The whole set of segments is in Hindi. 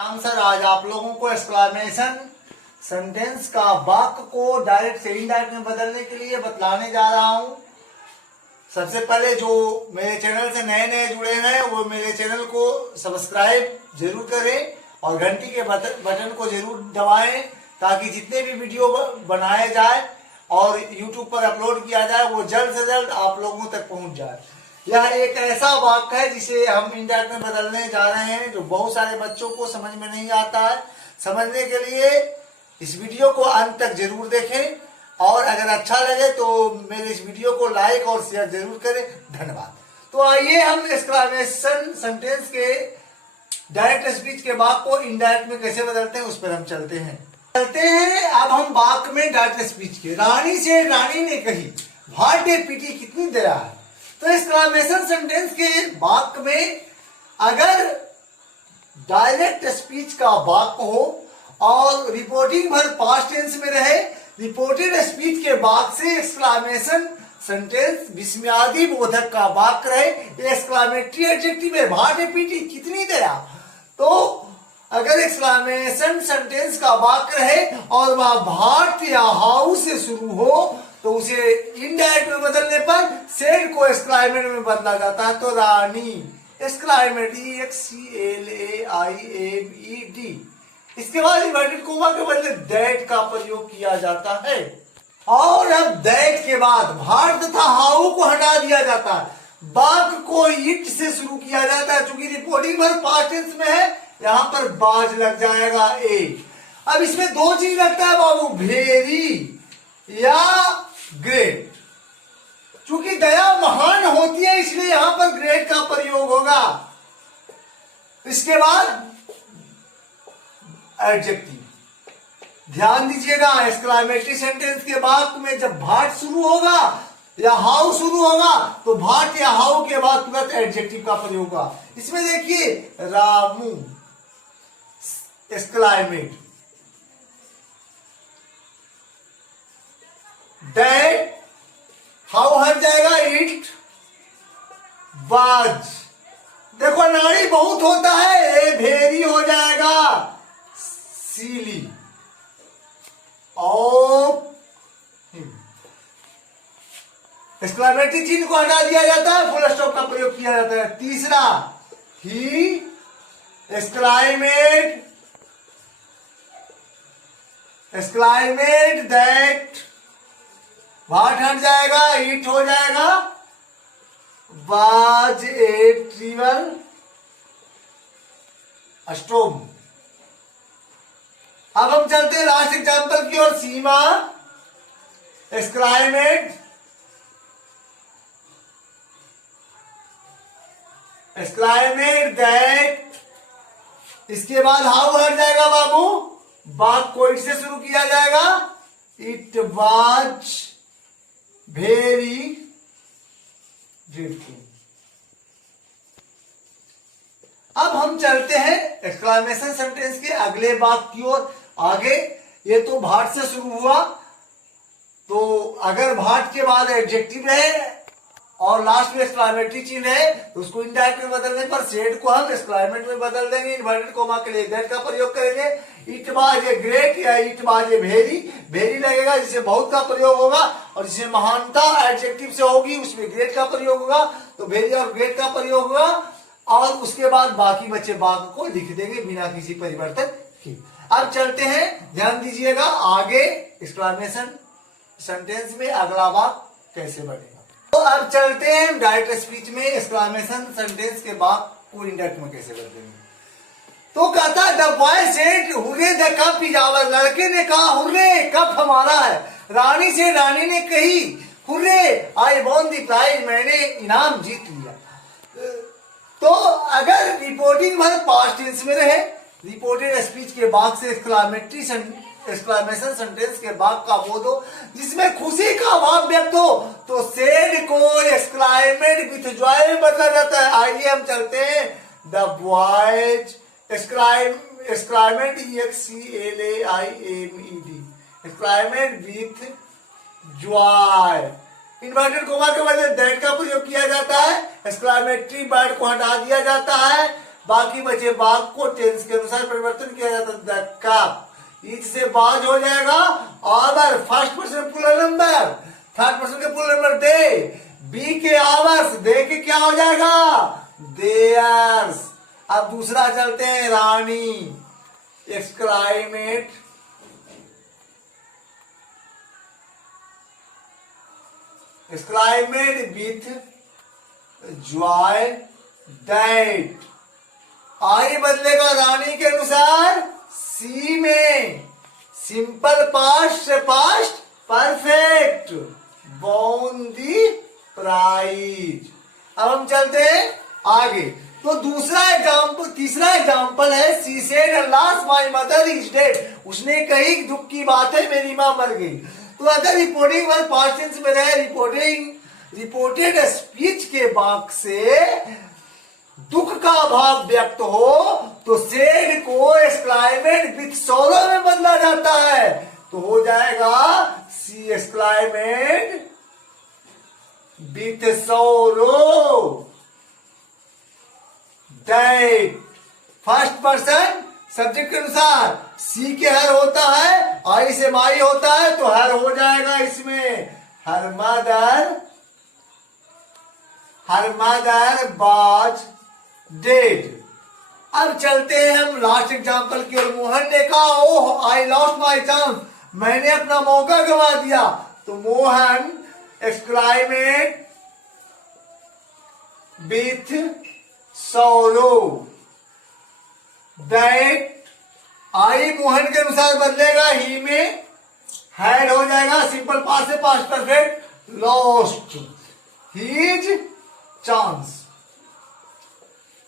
आंसर आज आप लोगों को एक्सक्लामेशन सेंटेंस का वाक्य को डायरेक्ट से इनडायरेक्ट में बदलने के लिए बतलाने जा रहा हूं। सबसे पहले जो मेरे चैनल से नए नए जुड़े हैं वो मेरे चैनल को सब्सक्राइब जरूर करें और घंटी के बटन को जरूर दबाएं ताकि जितने भी वीडियो बनाए जाए और YouTube पर अपलोड किया जाए वो जल्द से जल्द आप लोगों तक पहुंच जाए। यह एक ऐसा वाक्य है जिसे हम इंडायरेक्ट में बदलने जा रहे हैं जो बहुत सारे बच्चों को समझ में नहीं आता है। समझने के लिए इस वीडियो को अंत तक जरूर देखें और अगर अच्छा लगे तो मेरे इस वीडियो को लाइक और शेयर जरूर करें। धन्यवाद। तो आइए हम एक्सक्लामेशन सेंटेंस के डायरेक्ट स्पीच के वाक्य को इनडायरेक्ट में कैसे बदलते हैं उस पर हम चलते हैं। अब हम वाक्य में डायरेक्ट स्पीच के रानी से रानी ने कही भाटे पीटी कितनी दया है। तो एक्सक्लामेशन सेंटेंस के वाक्य में अगर डायरेक्ट स्पीच का वाक्य हो और रिपोर्टिंग भर पास्ट टेंस में रहे, रिपोर्टेड स्पीच के वाक्य से एक्सक्लामेशन सेंटेंस विस्मयादि बोधक का वाक्य रहे, एक्सक्लामेटरी एडजेक्टिव है भाटे पीटी कितनी दया। तो अगर एक्सक्लामेशन सेंटेंस का वाक्य रहे और वह भाट या हाउ से शुरू हो तो उसे इनडायरेक्ट में बदलने पर सेड को एक्सक्लामेट में बदला जाता है। तो रानी एक्सक्लामेट EXCLAIMED। इसके बाद इन्वर्टेड कोमा के बदले दैट का प्रयोग किया जाता है और अब दैट के बाद भाट तथा हाउ को हटा दिया जाता है। वाक्य को इट से शुरू किया जाता है। चूंकि रिपोर्टिंग पर पास्ट टेंस में है यहां पर बाज लग जाएगा ए। अब इसमें दो चीज लगता है बाबू, भेरी या ग्रेट। चूंकि दया महान होती है इसलिए यहां पर ग्रेट का प्रयोग होगा। इसके बाद एडजेक्टिव ध्यान दीजिएगा, एक्सक्लामेटरी सेंटेंस के वाक्य में जब भाट शुरू होगा या हाउ शुरू होगा तो भाट या हाउ के बाद तुरंत एडजेक्टिव का प्रयोग होगा। इसमें देखिए रामू एक्सक्लामेट, दैट हाउ हट जाएगा इट वाज। देखो नारी बहुत होता है ए भेरी हो जाएगा सीली और एक्सक्लामेटरी चिन्ह को हटा दिया जाता है, फुल स्टॉप का प्रयोग किया जाता है। तीसरा ही एक्सक्लामेट दैट भाट हट जाएगा इट हो जाएगा वाज ए ट्रिबल स्टोम। अब हम चलते हैं लास्ट एग्जांपल की ओर। सीमा एक्सक्लामेट दैट, इसके बाद हाउ हट जाएगा बाबू, वाक्य को इट से शुरू किया जाएगा, इट वाज वेरी ब्यूटीफुल। अब हम चलते हैं एक्सक्लामेशन सेंटेंस के अगले वाक्य की ओर। आगे ये तो भाट से शुरू हुआ, तो अगर भाट के बाद एडजेक्टिव रहे और लास्ट में एक्सक्लामेटरी चिन्ह है तो उसको इनडायरेक्ट में बदलने पर सेड को हम एक्सक्लामेट में बदल देंगे। इन्वर्टेड कोमा के लिए दैट का प्रयोग करेंगे। इट वाज ए ग्रेट या it was a very, very लगेगा जिससे बहुत का प्रयोग होगा और जिसमें महानता एडजेक्टिव से होगी उसमें ग्रेट का प्रयोग होगा, तो वेरी और ग्रेट का प्रयोग होगा और उसके बाद बाकी बच्चे वाक्य को लिख देंगे बिना किसी परिवर्तन के। अब चलते हैं, ध्यान दीजिएगा आगे एक्सक्लामेशन सेंटेंस में अगला वाक्य कैसे बनेगा। तो अब चलते हैं डायरेक्ट स्पीच में एक्सक्लामेशन सेंटेंस के वाक्य को इनडायरेक्ट में कैसे बदलेंगे। तो कहता the boy said hurray the cup is our, लड़के ने कहा हुर्रे कप हमारा है। रानी से रानी ने कही hurray I won the prize, मैंने इनाम जीत लिया। तो अगर रिपोर्टिंग भर पास्ट टेंस में रहे, रिपोर्टेड स्पीच के वाक्य से एक्सक्लामेशन सेंटेंस के वाक्य का बोध हो जिसमें खुशी का भाव व्यक्त हो तो सेड को एक्सक्लामेट विथ जॉय में बदला जाता है। आइए हम चलते हैं the boys exclaimed EXCLAIMED, exclaimed with joy. Inverted comma के बदले दैट का प्रयोग किया जाता है, एक्सक्लामेटरी वर्ड को हटा दिया जाता है बाकी बचे बाक को टेंस के अनुसार परिवर्तन किया जाता है। द कप ईच से बाज हो जाएगा our, first person plural number, third person के प्लूरल नंबर दे, बी के आवर्स, दे के क्या हो जाएगा देयर्स। अब दूसरा चलते हैं Rani, exclaimed with joy that, I बदलेगा रानी के अनुसार सी में, सिंपल पास्ट से past perfect, won the prize. अब हम चलते हैं आगे। तो दूसरा एग्जाम्पल, तीसरा एग्जाम्पल है she said Allah my mother is dead, उसने कही दुख की बात है मेरी मां मर गई। तो अगर रिपोर्टिंग वर्ब पास्ट टेंस में रहे, रिपोर्टेड स्पीच के वाक्य से दुख का भाव व्यक्त हो तो सेड को एक्सक्लाइमेट विथ सॉरो में बदला जाता है, तो हो जाएगा she exclaimed with sorrow that. First person subject के अनुसार सी के हर होता है, आई से माई होता है, तो हर हो जाएगा इसमें हर मदर बाज डेड। अब चलते हैं हम लास्ट एग्जांपल की ओर। मोहन ने कहा oh I lost my chance, मैंने अपना मौका गंवा दिया। तो Mohan exclaimed with sorrow that, I Mohan के अनुसार बदलेगा ही में, हैड हो जाएगा सिंपल पास्ट से past perfect, lost his chance.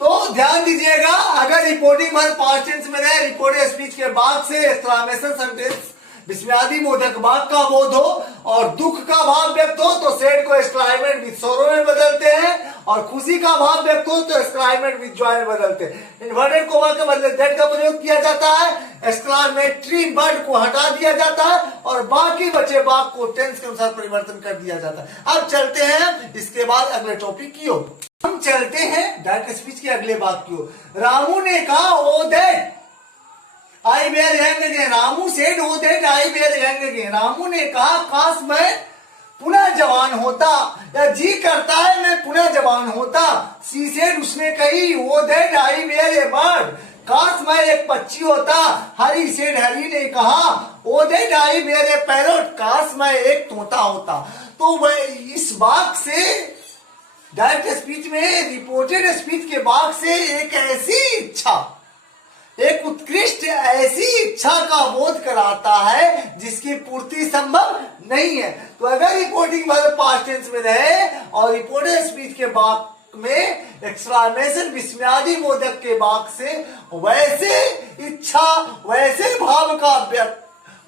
तो ध्यान दीजिएगा, अगर रिपोर्टिंग वर्ब पास्ट टेंस में रहे, रिपोर्टेड स्पीच के बाद से एक्सक्लेमेशन सेंटेंस विस्मयादि बोधक वाक्य का बोध हो और दुख का भाव व्यक्त हो तो सेड को एक्सक्लाइमेट विथ सॉरो में बदलते हैं, और खुशी का भाव व्यक्त हो तो एक्सक्लाइमेट विथ जॉय में बदलते हैं। इन्वर्टेड कोमा के बदले दैट का प्रयोग किया जाता है, एक्सक्लामेटरी वर्ड को हटा दिया जाता है और बाकी बचे वाक्य को टेंस के अनुसार परिवर्तन कर दिया जाता है। अब चलते हैं इसके बाद अगले टॉपिक की ओर। हम चलते हैं डायरेक्ट स्पीच के अगले वाक्य की ओर। रामू ने कहा O that I were young again, Ramu said O that I were young again. Ramu ने कहा काश मैं पुनः जवान होता, या जी करता है मैं पुनः जवान होता। सी सेड उसने कही O that I were a bird, काश मैं एक पक्षी होता। हरी सेड हरी ने कहा O that I were a parrot, काश मैं एक तोता होता। तो वह इस वाक्य से डायरेक्ट स्पीच में रिपोर्टेड स्पीच के वाक्य से एक ऐसी इच्छा, एक उत्कृष्ट ऐसी इच्छा का बोध कराता है जिसकी पूर्ति संभव नहीं है। तो अगर रिपोर्टिंग वर्ब पास्ट टेंस में रहे और रिपोर्टेड स्पीच के वाक्य में एक्सक्लेमेशन विस्मयादि बोधक के वाक्य से वैसे इच्छा, वैसे भाव का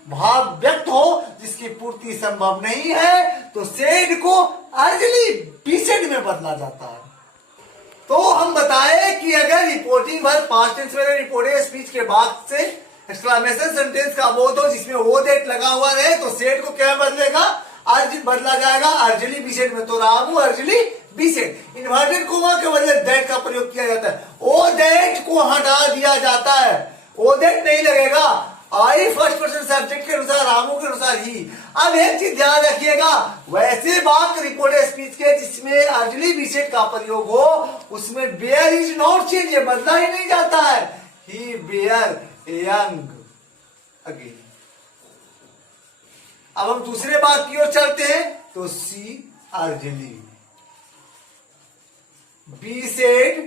भाव व्यक्त हो जिसकी पूर्ति संभव नहीं है, तो सेड को अर्जली बीसेड में बदला जाता है। तो हम बताएं कि अगर रिपोर्टिंग वर्ब पास्ट टेंस में रिपोर्टेड स्पीच के बाद से एक्सक्लेमेशन सेंटेंस का बोध हो जिसमें वो दैट लगा हुआ रहे, तो सेड को क्या बदलेगा, अर्ज बदला जाएगा अर्जली बीसेड में। तो रामू अर्जली बीसेड। इन्वर्टेड कोमा के बदले दैट का प्रयोग किया जाता है, ओ दैट को हटा दिया जाता है, ओ दैट नहीं लगेगा। आई फर्स्ट पर्सन सब्जेक्ट के अनुसार, रामू के अनुसार ही। अब एक चीज ध्यान रखिएगा, वैसे वाक्य रिपोर्टेड स्पीच के जिसमें अर्जली बीसेड का प्रयोग हो उसमें बेयर इज नॉट चेंज, ये बदला ही नहीं जाता है। He were young again. अब हम दूसरे वाक्य की ओर चलते हैं। तो she earnestly, be said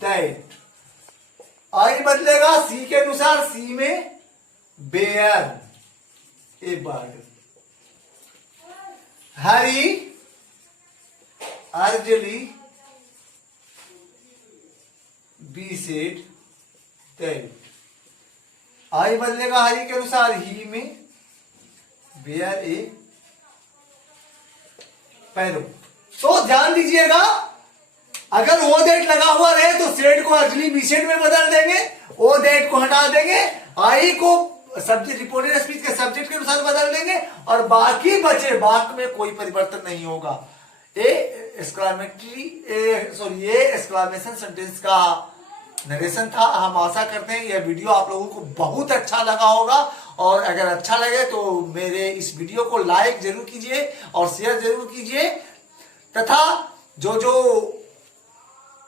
that, I बदलेगा सी के अनुसार, सी में were a bird, Hari earnestly be said that, I बदलेगा हरी के अनुसार, ही में बेयर ए पैरो। तो ध्यान दीजिएगा, अगर ओ दैट लगा हुआ रहे तो सेड को अर्जली बी सेड में बदल देंगे, ओ दैट को हटा देंगे, आई को सब्जेक्ट रिपोर्टेड स्पीच के सब्जेक्ट के अनुसार बदल देंगे और बाकी बचे वाक्य में कोई परिवर्तन नहीं होगा। ये एक्सक्लामेशन सेंटेंस का नरेशन था। हम आशा करते हैं यह वीडियो आप लोगों को बहुत अच्छा लगा होगा, और अगर अच्छा लगे तो मेरे इस वीडियो को लाइक जरूर कीजिए और शेयर जरूर कीजिए, तथा जो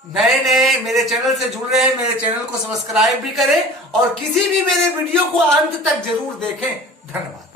नए नए मेरे चैनल से जुड़ रहे हैं मेरे चैनल को सब्सक्राइब भी करें और किसी भी मेरे वीडियो को अंत तक जरूर देखें। धन्यवाद।